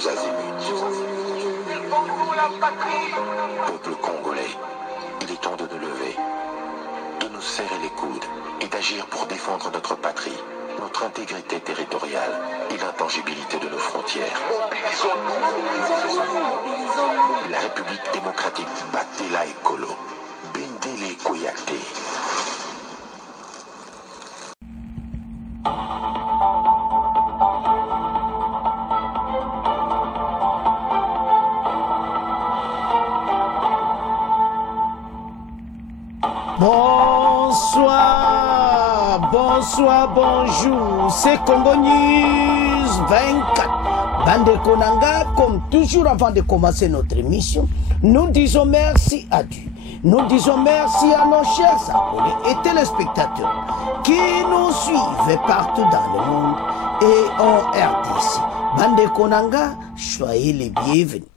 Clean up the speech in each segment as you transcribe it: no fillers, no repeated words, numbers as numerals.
tous azimuts. Peuple congolais, il est temps de nous lever, de nous serrer les coudes et d'agir pour défendre notre patrie, notre intégrité territoriale et l'intangibilité de nos frontières. La République démocratique Batela Ekolo, Bendele Koyate. Bonsoir, bonjour, c'est Congo News 24. Bande Konanga, comme toujours avant de commencer notre émission, nous disons merci à Dieu. Nous disons merci à nos chers abonnés et téléspectateurs qui nous suivent partout dans le monde et en RDC. Bande Konanga, soyez les bienvenus.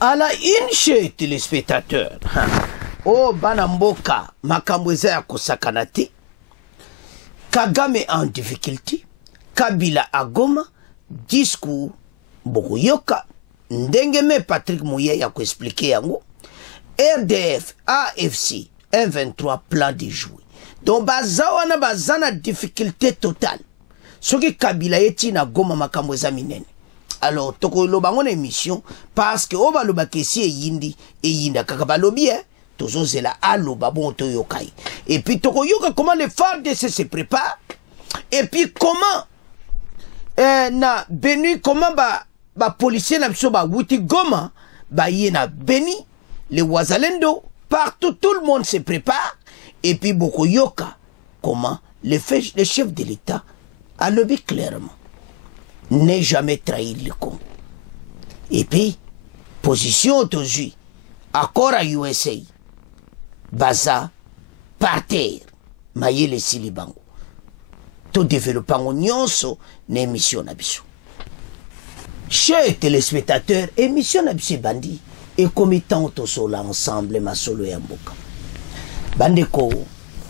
À la une chez téléspectateurs, oh Banamboka, Makambweza ya Kosakanati, Kagame en difficulté, Kabila à Goma, discours, Bokoyoka, Ndengeme Patrick Mouye ya ko expliquer yango, RDF, AFC, 1-23 plan de jouer. Donc bazawana bazana difficulté totale. Soki Kabila yeti na Goma Makambweza minene. Alors, toko loba ngone émission, parce que oba loba kesi e yindi, e yinda kakabalobi toujours c'est là aloba bon to yokai. Et puis toko yoka comment les FARDC se préparent. Et puis comment na Beni comment ba policier na biso ba wuti Goma ba yena Beni les Wazalendo partout tout le monde se prépare. Et puis boko yoka comment le chef de l'État a levé clairement n'est jamais trahi le Congo. Et puis position aujourd'hui accord à USA Baza, par terre, Mayele Silibango. Tout développement nyonso n'émission nabiso. Chers téléspectateurs, émission nabiso bandi. Et comme étant tous là ensemble, ma solo ya mboka. Bandeko,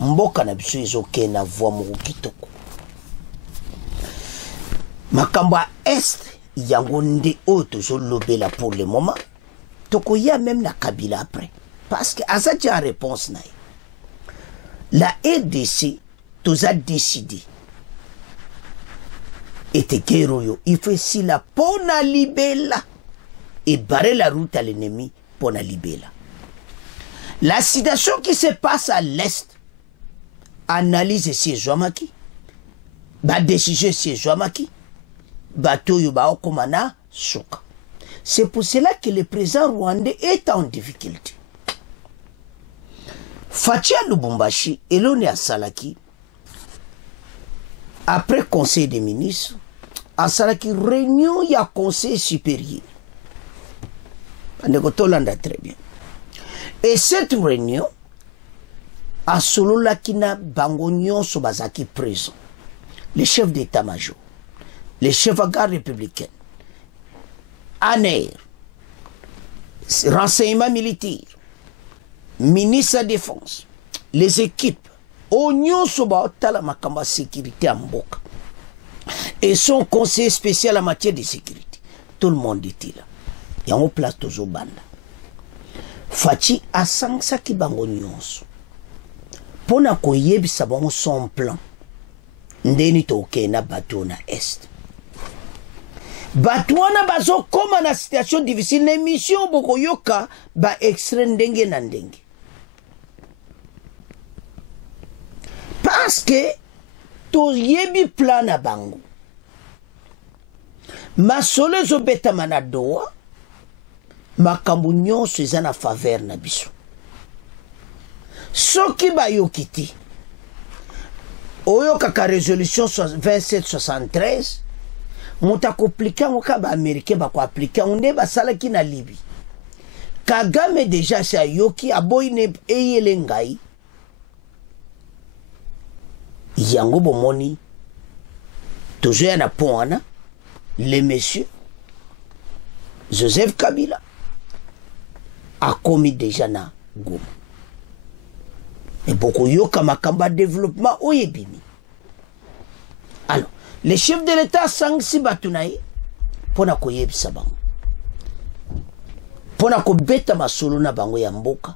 mboka nabiso izoke na voix moko kitoko. Makamba est, yango nde o toujours lobela pour le moment. Toko ya même na Kabila après. Parce que ça a réponse naï. La RDC tous a décidé. Et te kéroyo, il faut si la pona libella et barrer la route à l'ennemi pona libella. La situation qui se passe à l'est analyse si Joamaki, ba décision si Joamaki, ba toyo ba okomana soka. C'est pour cela que le président rwandais est en difficulté. Fatia Lubumbashi et l'on à Salaki, après conseil des ministres, à Salaki, réunion, il y a conseil supérieur. On est très bien. Et cette réunion, à Solola Kina Bangonion Sobazaki présent, les chefs d'état-major, les chefs de garde républicaine, ANER, renseignement militaire, ministre de la Défense, les équipes, Oignon Soba, Tala Makamba sécurité en Mboka. Et son conseiller spécial en matière de sécurité. Tout le monde dit là. Il y a un place toujours banda. Fati a sangsa ki bango nyonso. Pona ko yebisa bango son plan. Ndeni toke na bateau na est. Batouana bazo koma na situation difficile na émission boko yoka ba extrait ndenge na ndenge. Parce que to yebi plan na bango. Masole zo beta manadoa makambu nyonso eza na faveur na biso. Soki ba yokiti oyo kaka résolution 2773 muta komplika ngoka ba américain ba ko appliquer onde ba sala ki na Libye. Kagame déjà sa yoki aboyi ne eyele ngai. Yango bomoni toujours na pona les messieurs Joseph Kabila a commis déjà na Goma. Et beaucoup yoka makamba développement oyebimi. Alors, les chefs de l'État sangsi batunaï pona koyebisa bango pona kobeta masolo na bango ya mboka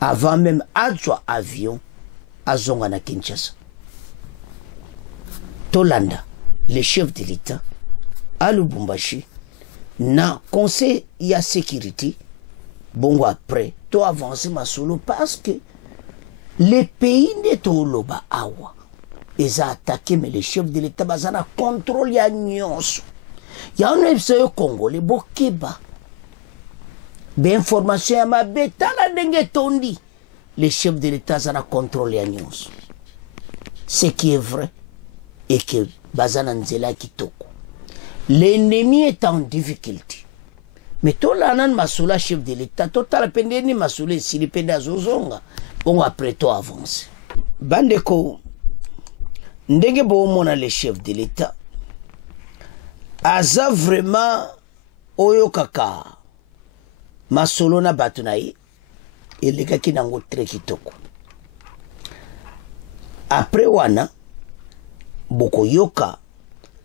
avant même azwa avion azonga na Kinshasa. Tolanda le chef de l'État à Lubumbashi na conseil ya sécurité bongo après to avancer masolo parce que les pays ne toloba awa ils ont attaqué mais les chefs de l'État bazana contrôle ya nyonso ya on est congolais bokeba be information ya mabe tala ndenge tondi les chefs de l'État zana contrôle ya nyonso ce qui est vrai et que bazana nzela kitoko l'ennemi est en difficulté mais tolana masula chef de l'État total pendeni masula sili penda zozonga bon après toi avance bandeko ndenge bo mona le chef de l'État aza vraiment oyo kaka masolo na bato na ye elekaki nango tre kitoko après wana bokoyoka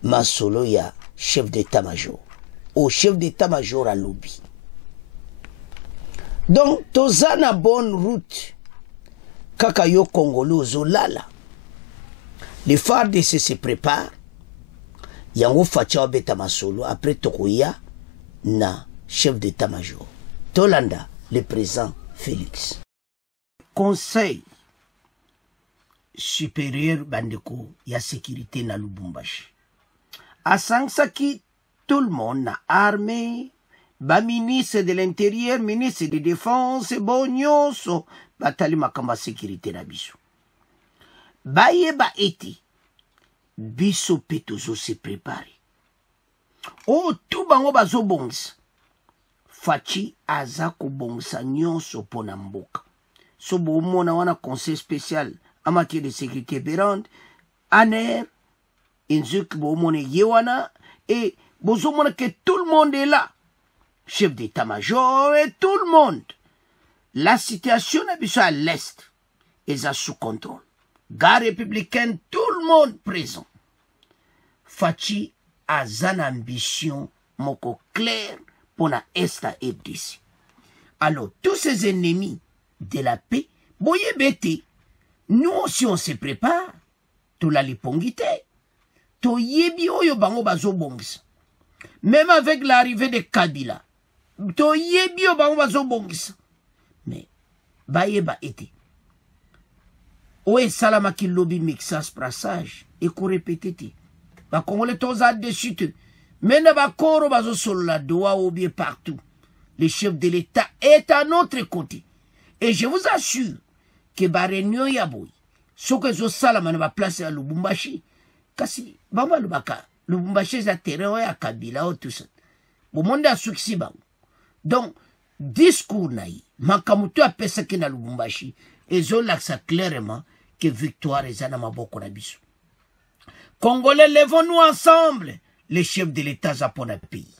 masolo ya chef d'état-major au chef d'état-major à lobby. Donc toza na bonne route kaka yo congolais ozolala les FARDC se préparent yango facha beta masolo après tokoya na chef d'état-major tolanda le président Félix. Conseil supérieur bandeko ya sécurité na Lubumbashi asangsaki tout le monde na armée ba ministre de l'intérieur ministre de défense bonyoso batali makamba sécurité na biso bayeba ete biso pe tozo se préparer o tout bango bazobongisa fachi aza kobongisa nyonso mpona mboka so bomona wana conseil spécial amaki de sécurité Bérande aner inzuk bomona ye wana et bozomona que tout le monde est là chef d'état-major et tout le monde la situation na biso à l'est est sous contrôle gare républicaine tout le monde présent fachi aza na ambition moko clair pour la est à RDC. Alors tous ces ennemis de la paix boye bete nous aussi on se prépare to la lipongite to yebi oyo bango bazo bongisa même avec l'arrivée de Kabila to yebi oyo bango bazo bongisa mais bayeba ete oye salamaki lobby mixage brassage et ko répéter te ba congolais toza dessus te maintenant ba koro bazo solola doa ou bien partout le chef de l'État est à notre côté et je vous assure que ba réunion ya boy soko zo salama na ba place ya Lubumbashi kasi bamba lubaka Lubumbashi za terrain ya Kabila ou tout ça bon monde a succès bango donc discours naï makamuto apesa ki na Lubumbashi et zo laksa clairement que victoire est na maboko na biso Congolais levons-nous ensemble les chefs de l'État japonais pays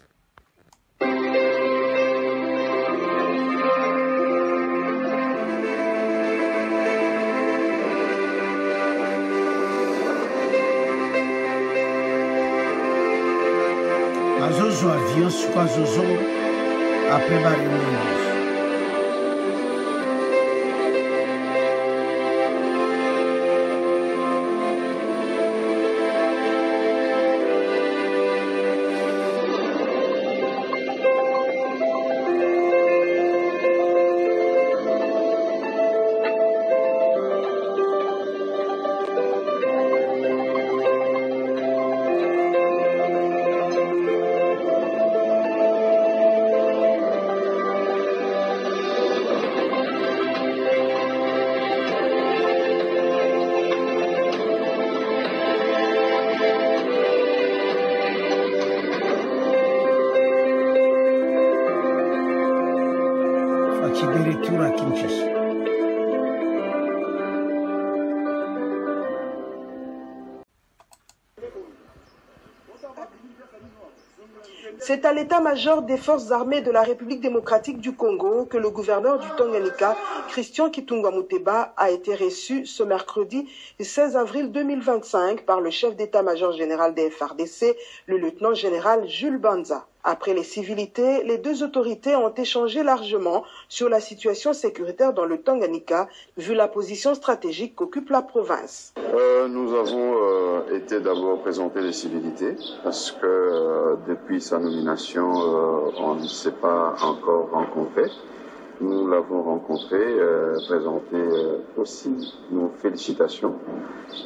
Azozo avion soit zozo après ma réunion. De retour à Kinshasa. C'est à l'état-major des forces armées de la République démocratique du Congo que le gouverneur du Tanganyika, Christian Kitunga Muteba, a été reçu ce mercredi 16 avril 2025 par le chef d'état-major général des FARDC, le lieutenant général Jules Banza. Après les civilités, les deux autorités ont échangé largement sur la situation sécuritaire dans le Tanganyika, vu la position stratégique qu'occupe la province. Nous avons été d'abord présenter les civilités, parce que depuis sa nomination, on ne s'est pas encore rencontré. Nous l'avons rencontré, présenté aussi nos félicitations.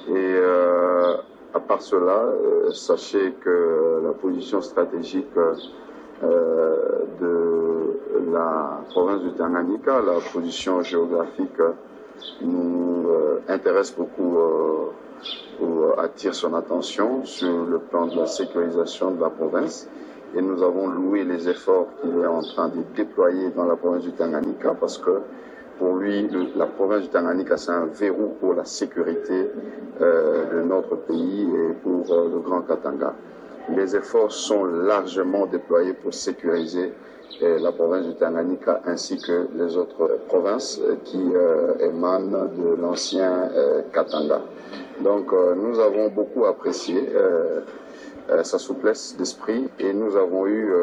Et à part cela, sachez que la position stratégique de la province du Tanganyika, la position géographique, nous intéresse beaucoup ou attire son attention sur le plan de la sécurisation de la province. Et nous avons loué les efforts qu'il est en train de déployer dans la province du Tanganyika, parce que pour lui, la province du Tanganyika, c'est un verrou pour la sécurité de notre pays et pour le Grand Katanga. Les efforts sont largement déployés pour sécuriser la province du Tanganyika ainsi que les autres provinces qui émanent de l'ancien Katanga. Donc nous avons beaucoup apprécié sa souplesse d'esprit et nous avons eu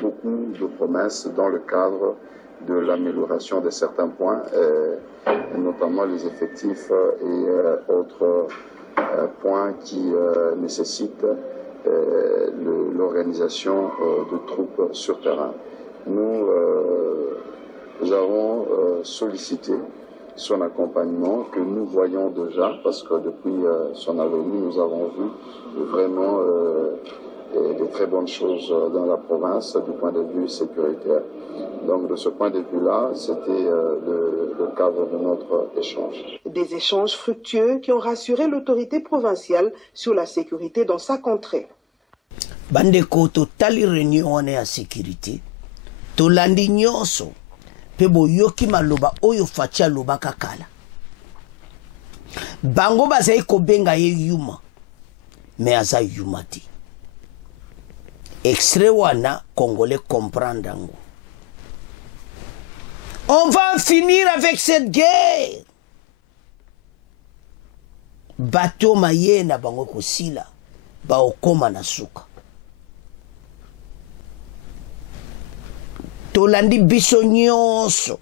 beaucoup de promesses dans le cadre de l'amélioration de certains points, notamment les effectifs et autres points qui nécessitent l'organisation de troupes sur terrain. Nous avons sollicité son accompagnement que nous voyons déjà, parce que depuis son arrivée, nous avons vu vraiment de très bonnes choses dans la province du point de vue sécuritaire. Donc de ce point de vue-là, c'était le cadre de notre échange. Des échanges fructueux qui ont rassuré l'autorité provinciale sur la sécurité dans sa contrée. Bandeko totali réunion ya sécurité. Tolandi nyonso. Pebo yoki maloba oyo fatia loba kakala. Bango bazai kobenga ye yuma. Mais aza yuma ti. Extrait wana Congolais comprendre ango. On va en finir avec cette guerre. Bato mayena bango kosila. Ba okoma na suka. Tolandi biso nyonso.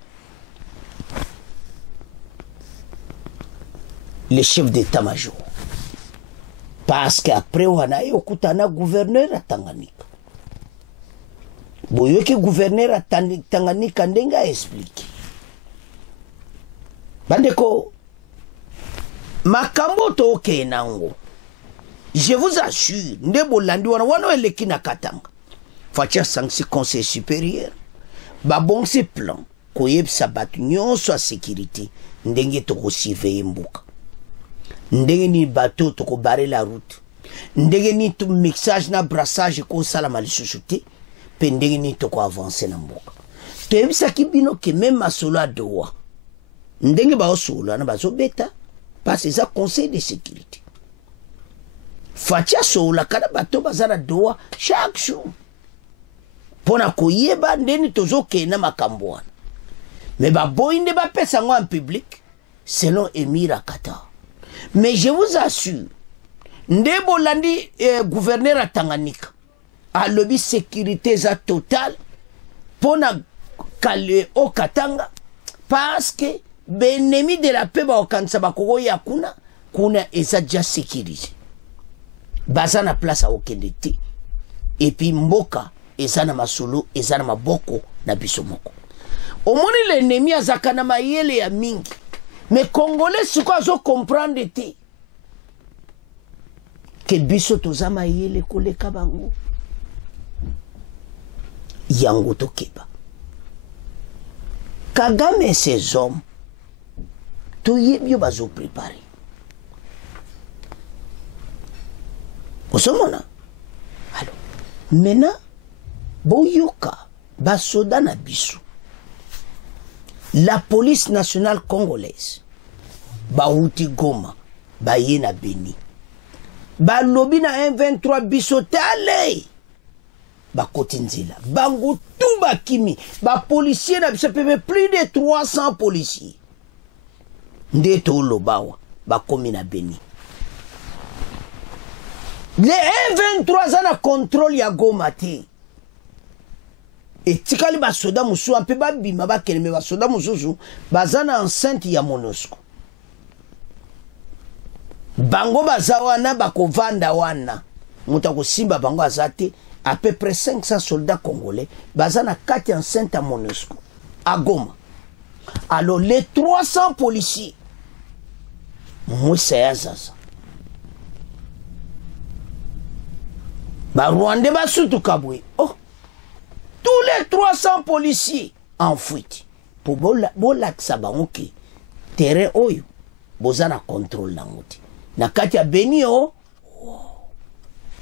Le chef d'état-major. Parce qu'après wana yokutana gouverneur à Tanganyika. Boyoki gouverneur à Tanganyika ndenga explique. Bandeko makambo to kenango. Je vous assure, ndebo landi wana eleki na Katanga. Fatia sanksi conseil supérieur. Babong se plan koyeb sabat nyonso a sécurité ndenge toko surveiller mbuka. Ndenge ni bateau toko barrer la route. Ndenge ni tout mixage na brassage ko sala malisusu te. Pe ndenge ni toko avancer na mbuka. Toyebisa kibino ke même masolo a doa. Ndenge ba osolo na bazo beta parce ça conseil de sécurité. Fatia sola kada bateau bazana doa chaque jour. Pona koyeba ndeni tozoke na makambo wana. Mais ba boinde ba pesa ngo en public selon Emira Kata. Mais je vous assure, ndebo landi gouverneur à Tanganyika a lobby sécurité za total pona kale o Katanga parce que benemi de la paix ba okansa ba koko ya kuna eza déjà sécurisé. Baza na place a okende te. Et puis mboka ezana masolo ezana maboko na biso moko. Omoni l'ennemi azakana mayele ya mingi. Mais Congolais siko azo comprendre te. Que biso toza mayele koleka bango. Yango tokeba. Kagame et ses hommes toyebyo bazo préparer. Osomona. Alors, maintenant boyoka basoda na biso. La police nationale congolaise bauti Goma baye na Beni. Ba lobi na M23 biso tale. bakoti nzela bango tout bakimi bapolisier na biso pepe plus de 300 policiers nde tolobawa bakomi na Beni. Le M23 za na contrôle ya Goma te etikali basoda musu ampe babima bakeleme basoda mususu baza na enceinte ya MONUSCO bango baza wana bakovanda wana mutu akosimba bango aza te à peu près 500 soldats congolais baza na kati enceinte ya MONUSCO à Goma. Alors les 300 policiers mwisa ya zaza ba Rwandais basutu kabwe oh tous les 300 policiers en fuite pour bolakisa bango ke terrain oyo boza na contrôle nango te na kati ya Beni o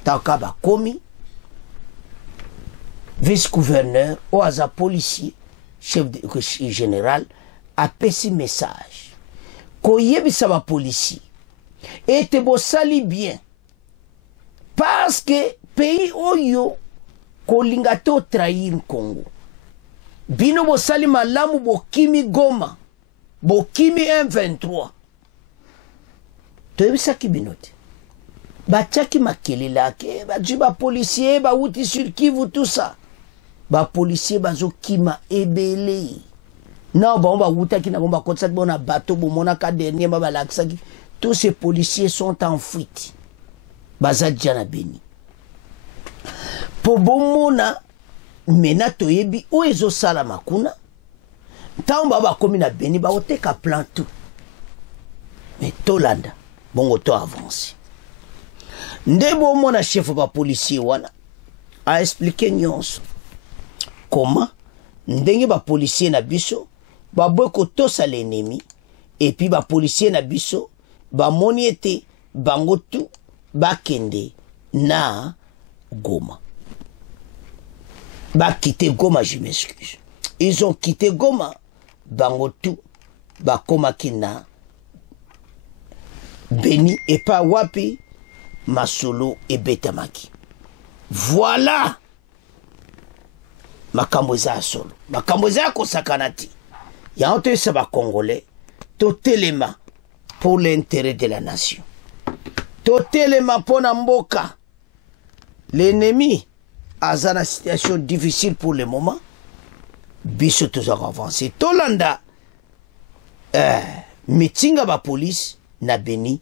taka bakomi vice-gouverneur ou aza policier chef général apesi message koyebisa ba policier ete bosali bien parce que pays oyo kolinga te trahir Congo bino bosali malamu bokimi Goma bokimi M23 toyebisaki bino te batiaki makelele ake badji bapolisier bauti sur Kivu tout ça bapolisier bazokima ebele non bon bautaki na bomba kotsaki bona bateau bomonaka dernier balakisaki tous ces policiers sont en fuite baza dia na Beni po bomona mena toyebi o ezosala makuna ntango bakomi na Beni baoteka plan tout mais tolanda bongo to avance nde bomona chef ba policier wana a expliqué nyonso comment ndenge ba policier na biso ba bweko tosa l'ennemi et puis ba policier na biso ba moni ete bango tu bakende na Goma ba quitté Goma, je m'excuse, ils ont quitté Goma bango tu ba komaki na Beni et pas wapi Masolo et Betamaki. Voilà makambo eza solo makambo eza kosakanati ya onte saba congolais totelema pour l'intérêt de la nation totelema pona mboka l'ennemi aza na situation difficile pour le moment biso tozaka avancer tolanda mitinga ba police na Beni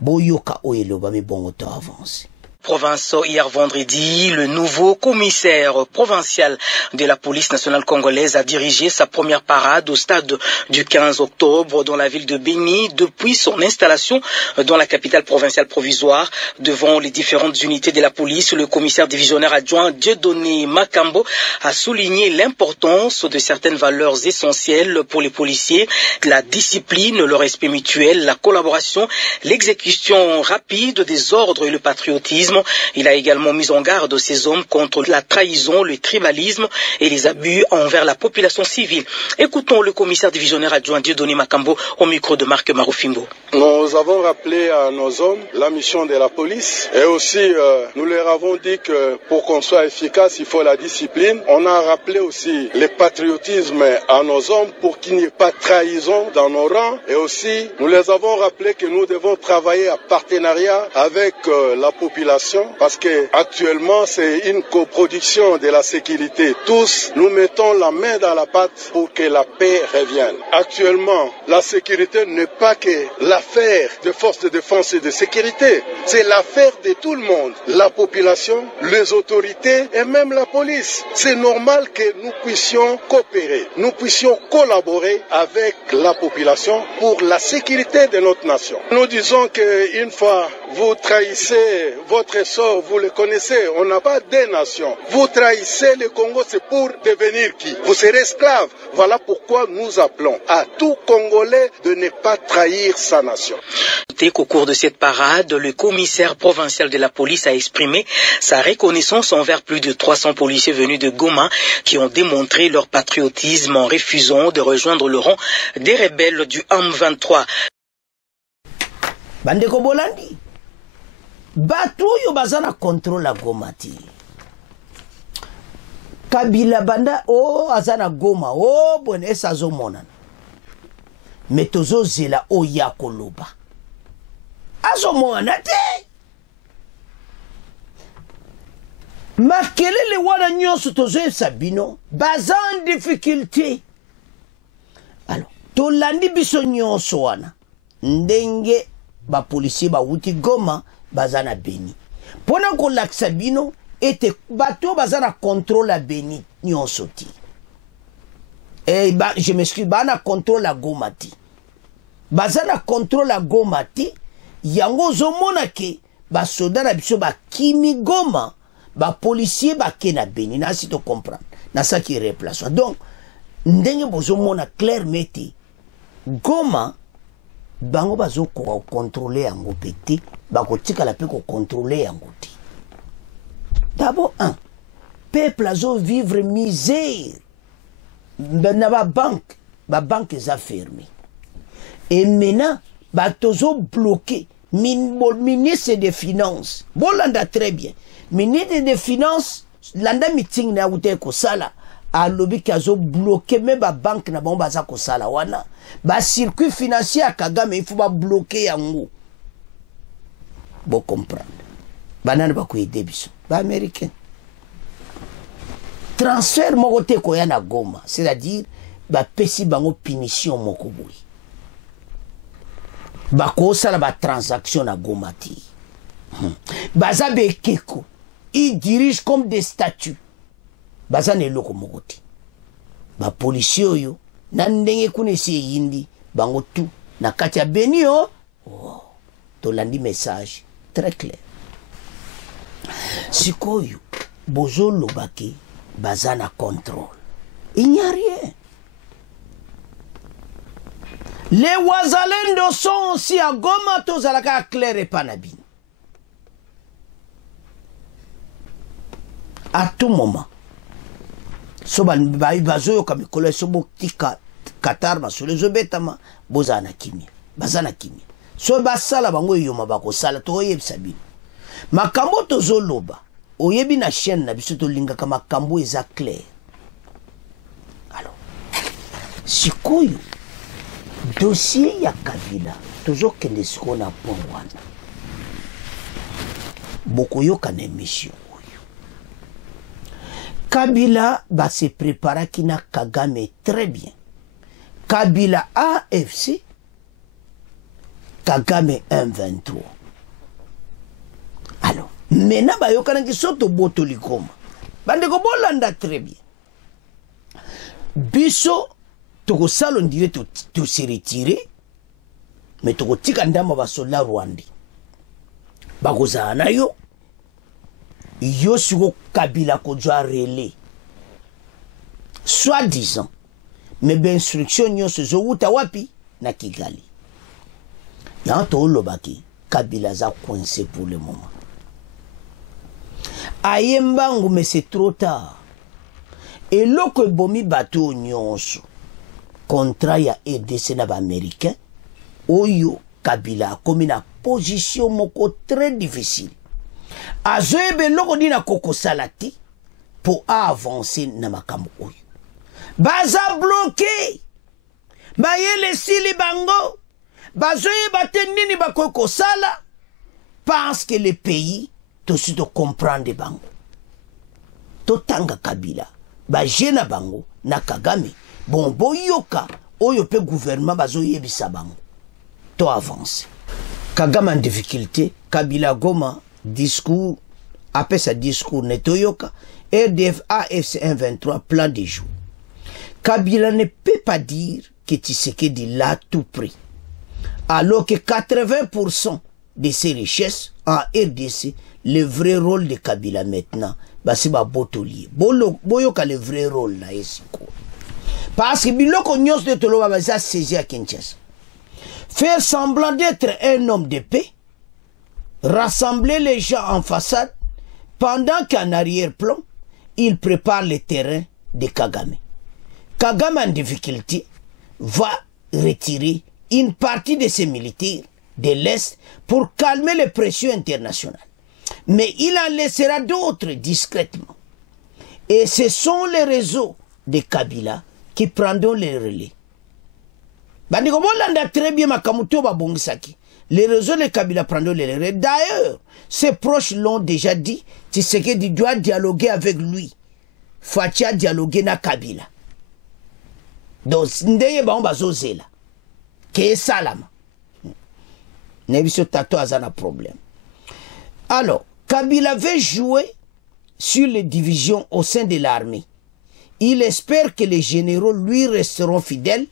boyoka oyeloba mi bongo to avance. Province, hier vendredi, le nouveau commissaire provincial de la police nationale congolaise a dirigé sa première parade au stade du 15 octobre dans la ville de Beni depuis son installation dans la capitale provinciale provisoire. Devant les différentes unités de la police, le commissaire divisionnaire adjoint Dieudonné Makambo a souligné l'importance de certaines valeurs essentielles pour les policiers, la discipline, le respect mutuel, la collaboration, l'exécution rapide des ordres et le patriotisme. Il a également mis en garde ces hommes contre la trahison, le tribalisme et les abus envers la population civile. Écoutons le commissaire divisionnaire adjoint Dieudonné Makambo au micro de Marc Marofimbo. Nous avons rappelé à nos hommes la mission de la police et aussi nous leur avons dit que pour qu'on soit efficace, il faut la discipline. On a rappelé aussi le patriotisme à nos hommes pour qu'il n'y ait pas de trahison dans nos rangs et aussi nous les avons rappelé que nous devons travailler en partenariat avec la population parce que actuellement c'est une coproduction de la sécurité. Tous nous mettons la main dans la pâte pour que la paix revienne. Actuellement, la sécurité n'est pas que l'affaire des forces de défense et de sécurité, c'est l'affaire de tout le monde, la population, les autorités et même la police. C'est normal que nous puissions coopérer, nous puissions collaborer avec la population pour la sécurité de notre nation. Nous disons qu'une fois vous trahissez votre sort, vous le connaissez, on n'a pas deux nations. Vous trahissez le Congo, c'est pour devenir qui? Vous serez esclave. Voilà pourquoi nous appelons à tout Congolais de ne pas trahir sa nation. Au cours de cette parade, le commissaire provincial de la police a exprimé sa reconnaissance envers plus de 300 policiers venus de Goma qui ont démontré leur patriotisme en refusant de rejoindre le rang des rebelles du M23. Bandeko Bolandi, batu yo bazana contrôle la Goma ti. Kabila banda o azana Goma o bon esa zo monana mais tozo zela o ya koloba azo monana te makelele wana nyonso tozo sabino baza en difficulté. Alors tolandi biso nyonso wana ndenge ba policier ba wuti Goma baza na Beni pona ko laksa bino ete bato baza na contrôle à Beni nyonso ti. Et je m'excuse, bana contrôle à Goma ti. Baza na contrôle à Goma ti, yango zomona ke ba soda na biso ba kimi Goma, ba policier ba ke na Beni, na si to comprendre. Na sa ki replace. Donc ndenge bozo mona clair meti Goma bango bazo ko contrôler yango peti, ba ko tika la pe ko contrôler yango ti. D'abord, peuple a vivre misère. Ma banque est fermée. Et maintenant, tozo bloqué. Ministre des Finances. Bon, landa très bien. Ministre des Finances, landa meeting na ute ko sala. A lobby kazo bloqué même ba banque na bomba za ko sala wana. Ba circuit financier à Kagame, il faut ba bloquer yango. Bon comprendre. Banane ba ko aider biso. Ba américain. Transfert moko te ko ya na Goma, c'est-à-dire ba pesi bango punition moko boy. Ba ko sala ba transaction na Goma ti. Baza be keko, ils dirigent comme des statues. Baza ne loko moko ti. Ba policier yo na ndenge kunesi yindi bango tout na kati ya Beni yo. Oh, to landi message très clair. Sikoyo bozo lobaki bazana contrôle. Il n'y a rien. Les Wazalendo sont aussi à Goma, tozalaka clair et panabine. À tout moment. Soban bazo comme kole sobo tika Qatar ba sole zobetama bozana kimia. Bazana kimia. So basala bango yoma bako sala to yebsabi. Makambo tozoloba oyebi na chaîne na biso to linga kama makambo eza clair. Alors sikoyo dossier ya Kabila tozokende siko na pont wana bokoyoka na émission oyo Kabila va se préparer kina Kagame très bien. Kabila AFC Kagame 1-23. Alors, maintenant, il y a un soto botoli Goma. Bande ko bolanda très bien. Biso, toko salon dire to se retirer, mais toko tika ndama basola Rwandi. Bakoza na yo, yo siko Kabila ko jwa relais. Soi-disant, mais ben instruction nyo se zo uta wapi na Kigali. Yanto lobaki, Kabila za coincé pour le moment. Ayembangu, mais c'est trop tard. Et loko bomi bateau nyonso. Contrat ya EDC na ba américain. Oyo Kabila comme une position moko très difficile. Azoebe loko dina koko salati pour avancer na makambo oyo. Baza bloqué. Bayele sili bango. Bazoye batenini bakoko sala parce que le pays tosi to comprendre bango. To tanga Kabila ba jena bango na Kagame bon boyoka oyo pe gouvernement bazoye bisa bango to avance. Kagame en difficulté, Kabila Goma discours après sa discours netoyoka RDF AFC 1-23 plan de jour. Kabila ne peut pas dire que Tshisekedi l'a tout pris. Alors que 80% de ses richesses en RDC, le vrai rôle de Kabila maintenant, bah c'est ba botolier. Boyoka le vrai rôle là esiko. Parce que biloko nyos de toloba ba za saisi à Kinshasa. Faire semblant d'être un homme de paix, rassembler les gens en façade, pendant qu'en arrière-plan, il prépare le terrain de Kagame. Kagame en difficulté va retirer une partie de ses militaires de l'Est pour calmer les pressions internationales. Mais il en laissera d'autres discrètement. Et ce sont les réseaux de Kabila qui prendront les relais. Bandiko bolanda très bien makamuto babongisaki. Les réseaux de Kabila prendront les relais. D'ailleurs, ses proches l'ont déjà dit. Tshisekedi doit dialoguer avec lui. Fatia dialoguer na Kabila. Donc, ndeye ba on bazozela. Ke salama. Nebiso tato azana problème. Alors, Kabila veut jouer sur les divisions au sein de l'armée. Il espère que les généraux lui resteront fidèles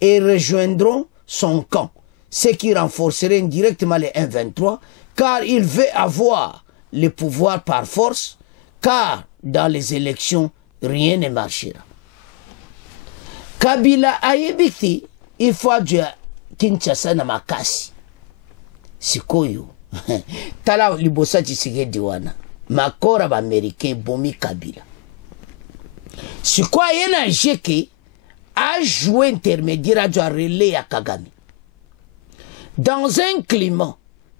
et rejoindront son camp, ce qui renforcerait indirectement les M23, car il veut avoir le pouvoir par force, car dans les élections, rien ne marchera. Kabila ayebiti, il faut adieu Kinshasa na makasi. Sikoyo. Tala libosa Tshisekedi wana. Makora ba américain bomi Kabila. Sikoyo yena jeke a joué intermédiaire à relais à Kagame. Dans un climat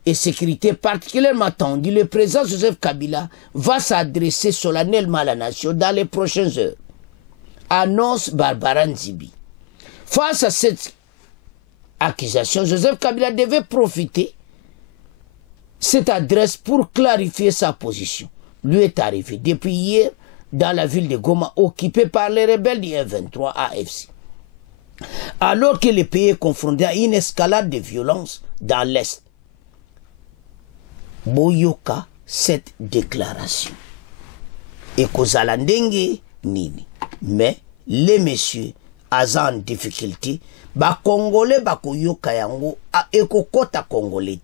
et sécurité particulièrement tendu, le président Joseph Kabila va s'adresser solennellement à la nation dans les prochaines heures. Annonce Barbara Nzibi. Face à cette accusation, Joseph Kabila devait profiter cette adresse pour clarifier sa position. Lui est arrivé depuis hier dans la ville de Goma, occupée par les rebelles du M23 AFC. Alors que le pays est confronté à une escalade de violence dans l'Est. Boyoka cette déclaration. Et Kozalandenge nini. Mais les messieurs, aza en difficulté, ba Congolais ba koyoka yango a ekokota Congolais.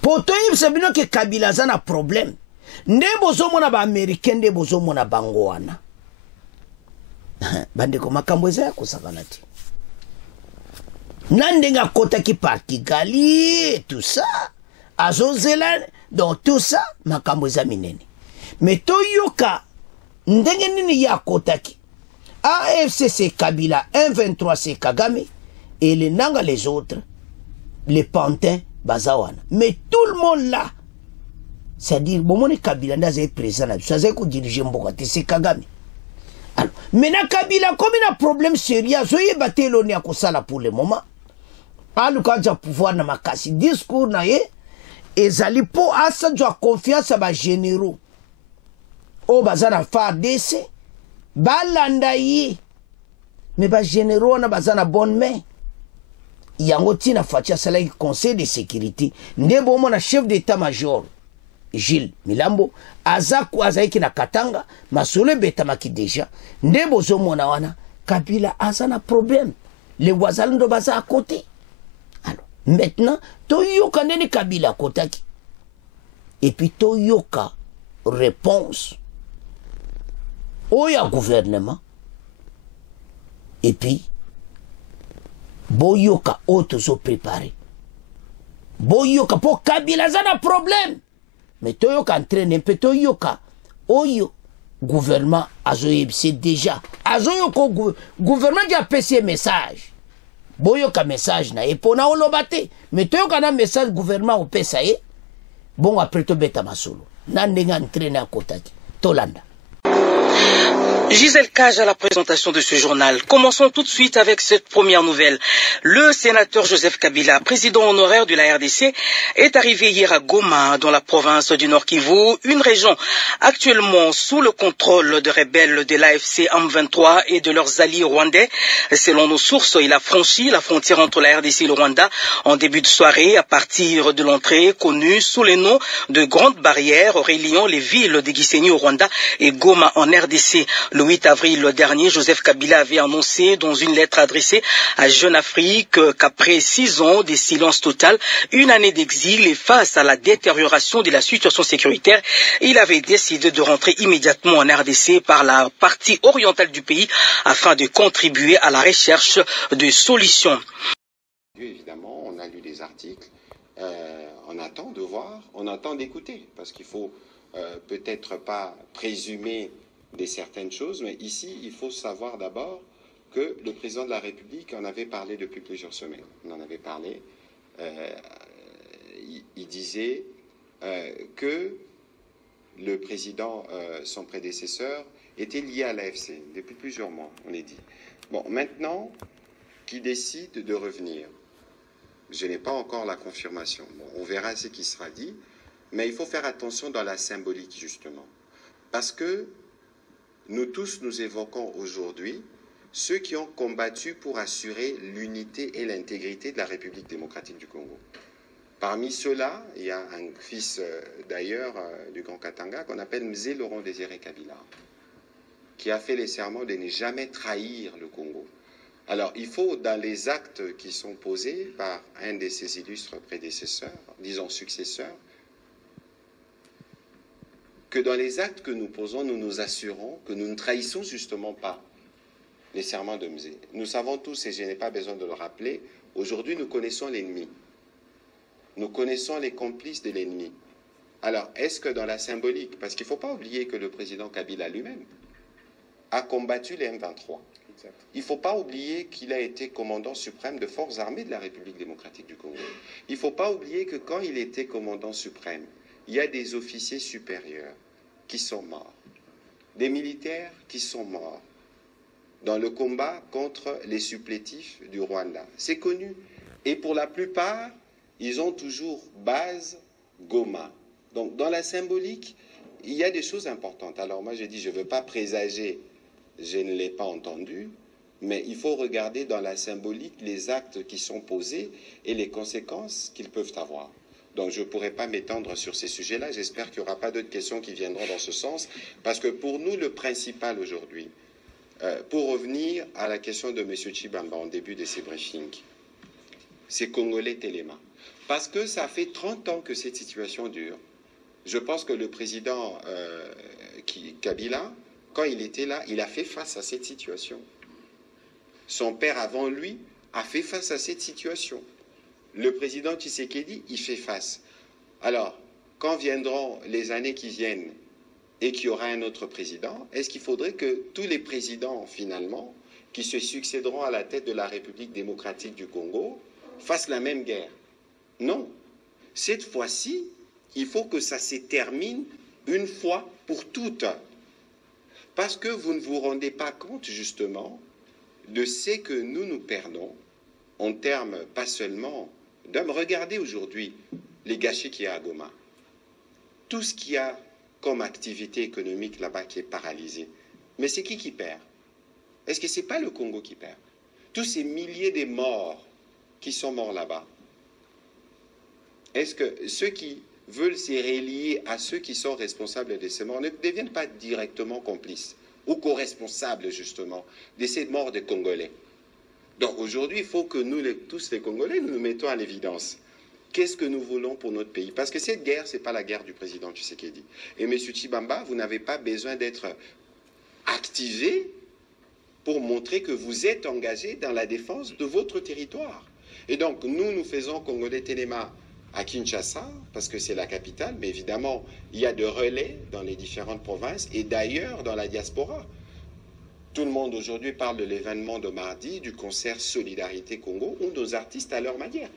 Poto yibsebino ke Kabila zana problème. Nde bozo mona ba Américain nde bozo mona bango wana. Bandeko makambo eza ya kosakana te. Nandenga kota ki Portugal tout ça. Azozela donc tout ça makambo eza minene. Mais toyoka ndenge nini ya kota ki. AFC c'est Kabila, 1-23 c'est Kagame et les Nanga les autres, les pantins Bazawana. Mais tout le monde là, c'est-à-dire, bon, mon Kabila n'a présent là, ça c'est qu'on dirige Mbokate, c'est Kagame. Alors, maintenant Kabila, comme il a un problème sérieux, soyez batté l'on à Kosala pour le moment. Alors, quand j'ai pouvoir na makasi, discours na ye, et Zalipo a sa confiance à ma généraux. Au bazana FARDC, balanda yi mais ba généraux na bazana bonne main yango tina fatia salaki conseil de sécurité ndebo mona chef d'état-major Gilles Milambo azaku azaiki na Katanga masole betamaki déjà ndebo zo mona wana Kabila azana problème les wazalendo baza à côté. Alors maintenant toyoka ndeni Kabila kotaki et puis toyoka réponse oya gouvernement et puis boyoka otozo préparé boyoka pour Kabila zana problème mais toyoka entraîne un peu toyoka oyo gouvernement azoyebise déjà azoyoko gouvernement dia PC message boyoka message na epona olobate mais toyoka na message gouvernement opesa ye bon après to beta masolo na ndenga entraîne à kotaki tolanda. Gisèle Cage à la présentation de ce journal. Commençons tout de suite avec cette première nouvelle. Le sénateur Joseph Kabila, président honoraire de la RDC, est arrivé hier à Goma, dans la province du Nord Kivu, une région actuellement sous le contrôle de rebelles de l'AFC M23 et de leurs alliés rwandais. Selon nos sources, il a franchi la frontière entre la RDC et le Rwanda en début de soirée à partir de l'entrée connue sous les noms de Grande Barrière, reliant les villes de Gisenyi au Rwanda et Goma en RDC. Le 8 avril dernier, Joseph Kabila avait annoncé dans une lettre adressée à Jeune Afrique qu'après 6 ans de silence total, une année d'exil et face à la détérioration de la situation sécuritaire, il avait décidé de rentrer immédiatement en RDC par la partie orientale du pays afin de contribuer à la recherche de solutions. Évidemment, on a lu des articles, on attend de voir, on attend d'écouter, parce qu'il faut peut-être pas présumer de certaines choses, mais ici, il faut savoir d'abord que le président de la République en avait parlé depuis plusieurs semaines. On en avait parlé. Il disait que le président, son prédécesseur, était lié à l'AFC depuis plusieurs mois, on est dit. Bon, maintenant, qui décide de revenir? Je n'ai pas encore la confirmation. Bon, on verra ce qui sera dit, mais il faut faire attention dans la symbolique, justement. Parce que nous tous, nous évoquons aujourd'hui ceux qui ont combattu pour assurer l'unité et l'intégrité de la République démocratique du Congo. Parmi ceux-là, il y a un fils d'ailleurs du Grand Katanga qu'on appelle Mzee Laurent Désiré Kabila, qui a fait les serments de ne jamais trahir le Congo. Alors, il faut, dans les actes qui sont posés par un de ses illustres prédécesseurs, disons successeurs, que dans les actes que nous posons, nous nous assurons que nous ne trahissons justement pas les serments de Mzee. Nous savons tous, et je n'ai pas besoin de le rappeler, aujourd'hui nous connaissons l'ennemi. Nous connaissons les complices de l'ennemi. Alors, est-ce que dans la symbolique, parce qu'il ne faut pas oublier que le président Kabila lui-même a combattu les M23. Il ne faut pas oublier qu'il a été commandant suprême de forces armées de la République démocratique du Congo. Il ne faut pas oublier que quand il était commandant suprême, il y a des officiers supérieurs qui sont morts, des militaires qui sont morts dans le combat contre les supplétifs du Rwanda. C'est connu. Et pour la plupart, ils ont toujours base Goma. Donc dans la symbolique, il y a des choses importantes. Alors moi j'ai dit, je ne veux pas présager, je ne l'ai pas entendu, mais il faut regarder dans la symbolique les actes qui sont posés et les conséquences qu'ils peuvent avoir. Donc je ne pourrais pas m'étendre sur ces sujets-là. J'espère qu'il n'y aura pas d'autres questions qui viendront dans ce sens. Parce que pour nous, le principal aujourd'hui, pour revenir à la question de M. Tshibamba en début de ces briefings, c'est Congolais Téléma. Parce que ça fait 30 ans que cette situation dure. Je pense que le président Kabila, quand il était là, il a fait face à cette situation. Son père avant lui a fait face à cette situation. Le président Tshisekedi, il fait face. Alors, quand viendront les années qui viennent et qu'il y aura un autre président, est-ce qu'il faudrait que tous les présidents, finalement, qui se succéderont à la tête de la République démocratique du Congo, fassent la même guerre? Non. Cette fois-ci, il faut que ça se termine une fois pour toutes. Parce que vous ne vous rendez pas compte, justement, de ce que nous perdons en termes pas seulement d'hommes. Regardez aujourd'hui les gâchis qu'il y a à Goma. Tout ce qu'il y a comme activité économique là-bas qui est paralysé. Mais c'est qui perd? Est-ce que ce n'est pas le Congo qui perd? Tous ces milliers de morts qui sont morts là-bas, est-ce que ceux qui veulent se relier à ceux qui sont responsables de ces morts ne deviennent pas directement complices ou co-responsables justement de ces morts des Congolais? Donc aujourd'hui, il faut que nous, tous les Congolais, nous mettons à l'évidence. Qu'est-ce que nous voulons pour notre pays? Parce que cette guerre, ce n'est pas la guerre du président Tshisekedi. Et M. Tshibamba, vous n'avez pas besoin d'être activé pour montrer que vous êtes engagé dans la défense de votre territoire. Et donc, nous faisons Congolais Téléma à Kinshasa, parce que c'est la capitale, mais évidemment, il y a des relais dans les différentes provinces et d'ailleurs dans la diaspora. Tout le monde aujourd'hui parle de l'événement de mardi, du concert Solidarité Congo, où nos artistes à leur manière.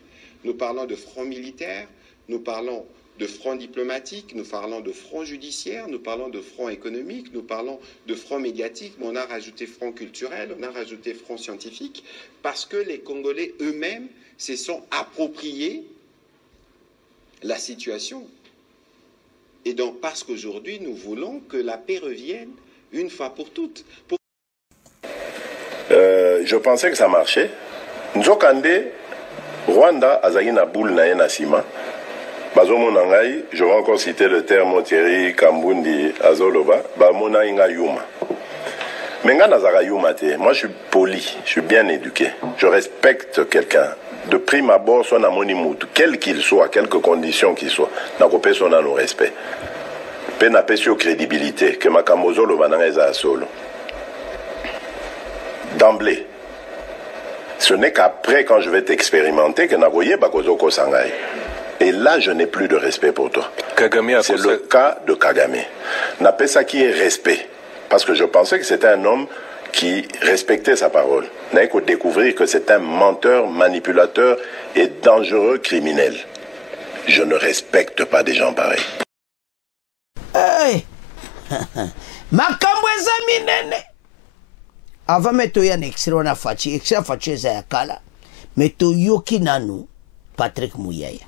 Nous parlons de front militaire, nous parlons de front diplomatique, nous parlons de front judiciaire, nous parlons de front économique, nous parlons de front médiatique, mais on a rajouté front culturel, on a rajouté front scientifique, parce que les Congolais eux-mêmes se sont appropriés la situation. Et donc parce qu'aujourd'hui nous voulons que la paix revienne une fois pour toutes. Je pensais que ça marchait. Nzokande, Rwanda, Azagina Boule na Sima. Bazomo Nangai, je vais encore citer le terme Thierry Kambundi Azoloba, Bamona Inga Yuma. Menga Nazara Yuma te, moi je suis poli, je suis bien éduqué. Je respecte quelqu'un. De prime abord, son amonimutu, quel qu'il soit, quelques conditions qu'il soit, n'a pas son nos respect. Pe n'a pas sur crédibilité, que ma kamozolo bananga solo. D'emblée. Ce n'est qu'après, quand je vais t'expérimenter, que Nagoye Bakozoko Sangai. Et là, je n'ai plus de respect pour toi. C'est le cas de Kagame. N'a pas ça qui est respect. Parce que je pensais que c'était un homme qui respectait sa parole. N'a qu'à découvrir que c'est un menteur, manipulateur et dangereux criminel. Je ne respecte pas des gens pareils. Hey, makambo eza minene avant me toya na extrait na faci extrait faci eza ya kala me toyoki nanu Patrick Muyaya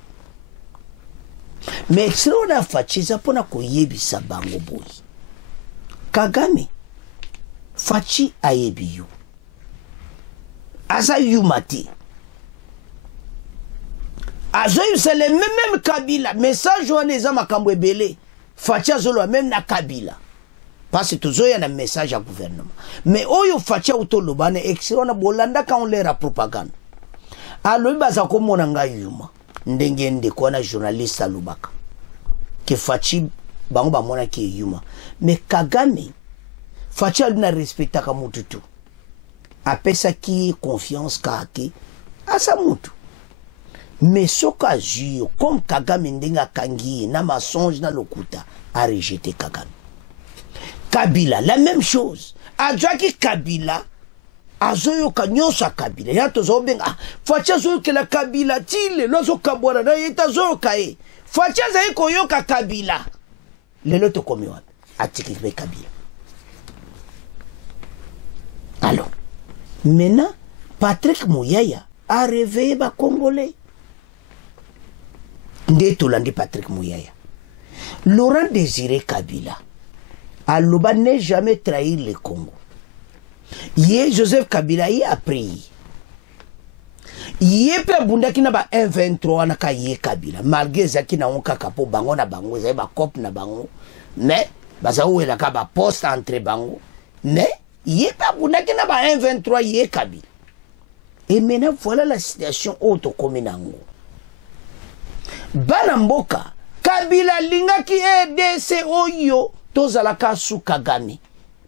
me extrait na faci eza mpona koyebisa bango boyi Kagame faci ayebi yo aza yuma te c'est le même Kabila message wana eza makambo ebele faci azoloba même na Kabila parce que toujours y a un message à gouvernement mais oyo faci utoloba na extrait na bolanda ka on leur propagande alo baza ko mona ngai yuma ndenge ndeko na journaliste alobaka ke faci bango ba mona ke yuma mais Kagame faci alina respecta ka mututu apesa ki confiance kake asa mutu mais soka jure comme Kagame ndenga kangi na mensonge na lokuta a rejeté Kagame Kabila la même chose adjaki Kabila azoyoka nyonso Kabila ya tozobenga faci azoyoka la Kabila tile lozo kabwana na yeta zoyoka e faci azayi koyoka Kabila lelo tokomi wapi atiki Kabila. Alors maintenant Patrick Muyaya a réveillé ba Congolais nde tolandi Patrick Muyaya Laurent Désiré Kabila aloba n'est jamais trahi le Congo ye Joseph Kabila ye a pris ye pe bundaki na ba M23 na ka ye Kabila malgré zaki na onka kapo bango na bango za ba cop na bango mais baza ouela ka ba poste entre bango mais ye pe bundaki na ba M23 ye Kabila. Et maintenant voilà la situation auto kominango bana mboka Kabila lingaki EDC oyo tozalaka su Kagame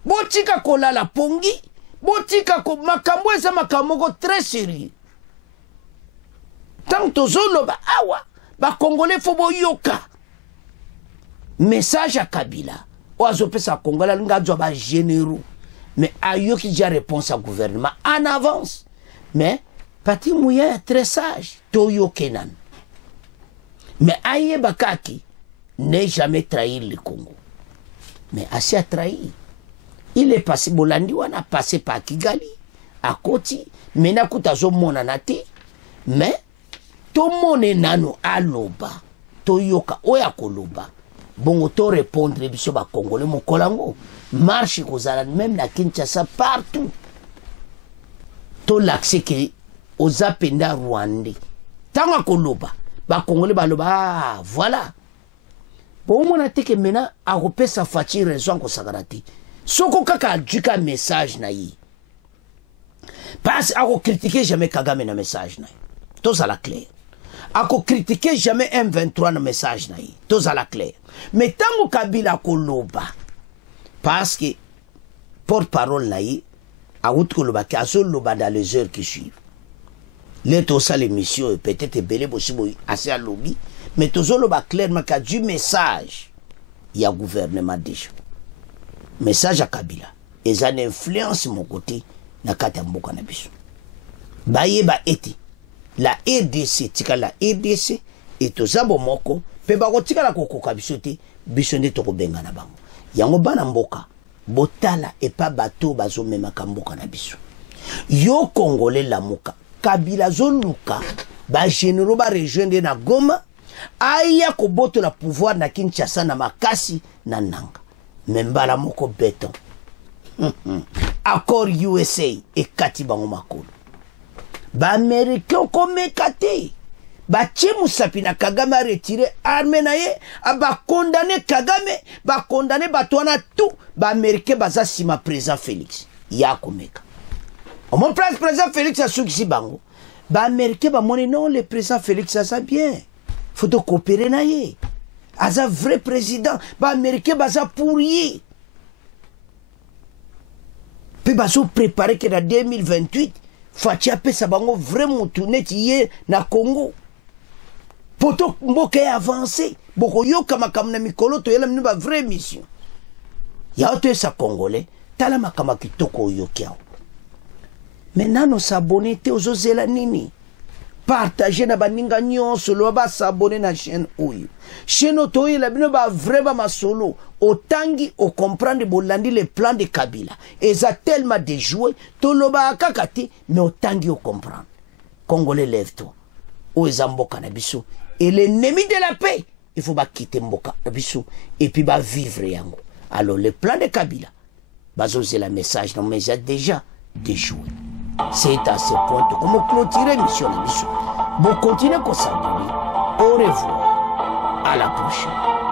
botika kolala pongi botika ko makambo eza makamoko très sérieux tant tozoloba awa ba Congolais fo boyoka message à Kabila oazopesa Congolais linga jwa ba généraux mais ayoki ja réponse à gouvernement en avance mais Patrick Muyaya est très sage toyo kenan mais aye bakaki n'est jamais trahi le Congo mais assez a trahi il est passé bolandi wana passé par Kigali à Koti mena kutazo mona nati mais to mone nano aloba to yoka oya koloba bongo to répondre biso ba Congolais mo kolango marche kozala même na Kinshasa partout to l'accès que aux apenda rwandais tanga koloba ba Congolais baloba ah voilà bon mona teke mena a repesa faci raison ko sagarati soko kaka duka message na yi parce a ko critiquer jamais Kagame na message na to ça la clair a ko critiquer jamais M23 na message na yi to ça la clair mais tango Kabila koloba parce que porte-parole na yi a route koloba ki azoloba dans les heures qui suivent les to ça l'émission peut-être belé possible assez à lobby mais tozoloba clairement qu'il y a du message il y a gouvernement déjà message à Kabila et ça influence mon côté na kati mboka na biso baye ba eti la RDC tika la RDC et tozabo moko pe ba ko tika la kokoka biso te biso nde to benga na bango yango bana mboka botala et pas bateau bazo mema ka mboka na biso yo Congolais la moka Kabila zoluka ba généraux ba rejoindre na Goma aya ko boto la pouvoir na Kinshasa na makasi na nanga membala moko beton accord USA et kati bango makolo ba américain ko mekate ba chemu sapina Kagame a retiré armée na ye ba condamné Kagame ba condamné batwana tout ba américain baza sima président Félix ya komeka au mon président Félix a suki bango ba américain ba moni non le président Félix ça bien faut de coopérer na ye aza vrai président ba américain baza pourri puis bazo préparer que dans 2028 faci apesa bango vraiment tourner ye na Congo poto mboka avancé boko yoka makam na mikolo to yela mniba vraie mission ya oto sa Congolais tala makama kitoko yokiao maintenant nos abonnés te ozozela nini partager na baninga nyonso lo ba s'abonner na chaîne oyo chaîne oyo la bino ba vrai ba masolo otangi o comprendre bolandi le plan de Kabila eza tellement déjoué to lo ba kakati mais otangi o comprendre Congolais lève-toi o eza mboka na biso et l'ennemi de la paix il faut pas quitter mboka na biso et puis ba vivre yango alors le plan de Kabila bazoze la message non mais c'est déjà déjoué. C'est à ce point que nous clôturer mission la mission. Bon, continuez comme ça. Au revoir. À la prochaine.